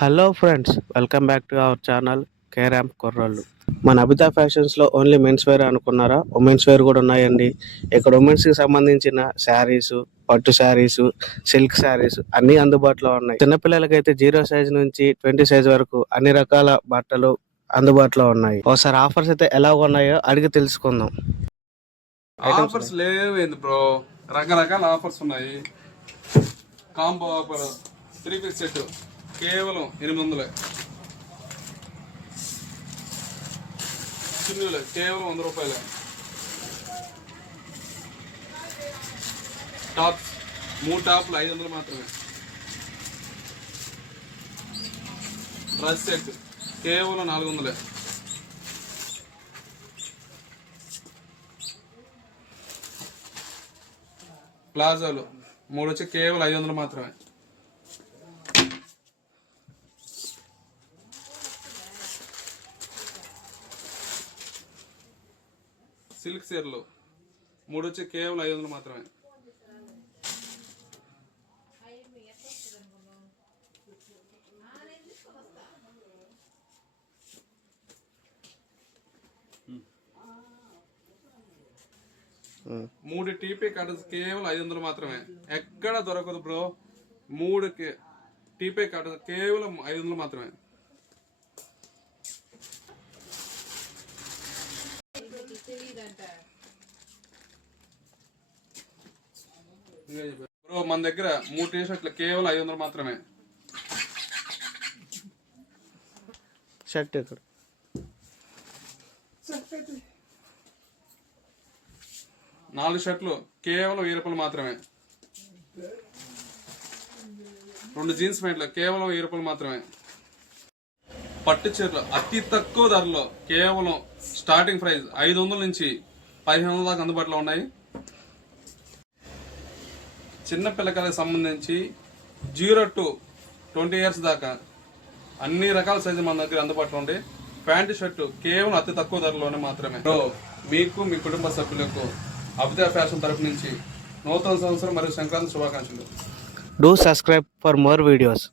Hello friends, welcome back to our channel carrom కుర్రోళ్ళు. మన Abitha ఫ్యాషన్స్లో only men's wear అనుకున్నారా? Women's wear కూడా ఉన్నాయండి. ఇక్కడ ఉమెన్స్కి సంబంధించిన శారీస్, పట్టు శారీస్, సిల్క్ శారీస్ అన్నీ అందుబాటులో ఉన్నాయి. చిన్నపిల్లలకైతే 0 సైజ్ నుంచి 20 సైజ్ వరకు అన్ని రకాల బట్టలు అందుబాటులో ఉన్నాయి. ఒకసారి ఆఫర్స్ అయితే ఎలా ఉన్నాయో అడిగి తెలుసుకుందాం. ఆఫర్స్ లేవేంది బ్రో, రకరకాల ఆఫర్స్ ఉన్నాయి. కాంబో ఆఫర్ 3 పీస్ సెట్ కేవలం 800. చిన్నలు కేవలం 100 రూపాయలే. టాప్స్ 3 టాప్లు 500 మాత్రమే. డ్రెస్ సెట్ కేవలం 400. ప్లాజాలు 3 వచ్చి కేవలం 500 మాత్రమే. సిల్క్ చీరలు 3 వచ్చి కేవలం 500 మాత్రమే. మూడు టీపీ కాటన్స్ కేవలం 500 మాత్రమే. ఎక్కడ దొరకదు బ్రో. 3 టీపీ కాటన్స్ కేవలం 500 మాత్రమే. బ్రో మన దగ్గర 3 టీ షర్ట్లు కేవలం 500 మాత్రమే. షర్ట్ ఇక్కడ 4 షర్ట్లు కేవలం 1000 రూపాయలు మాత్రమే. 2 జీన్స్ ప్యాంట్లు కేవలం 1000 రూపాయలు మాత్రమే. పట్టు చీరలు అతి తక్కువ ధరలో కేవలం స్టార్టింగ్ ప్రైస్ 500 నుంచి 1500 దాకా అందుబాటులో ఉన్నాయి. చిన్న పిల్లకాయలకు సంబంధించి 0 to 20 ఇయర్స్ దాకా అన్ని రకాల సైజు మన దగ్గర అందుబాటులో ఉండే ప్యాంటు షర్టు కేవలం అతి తక్కువ ధరలోనే మాత్రమే. మీకు మీ కుటుంబ సభ్యులకు అబితా ఫ్యాషన్ తరపు నుంచి నూతన సంవత్సరం మరియు సంక్రాంతి శుభాకాంక్షలు. Do subscribe for more videos.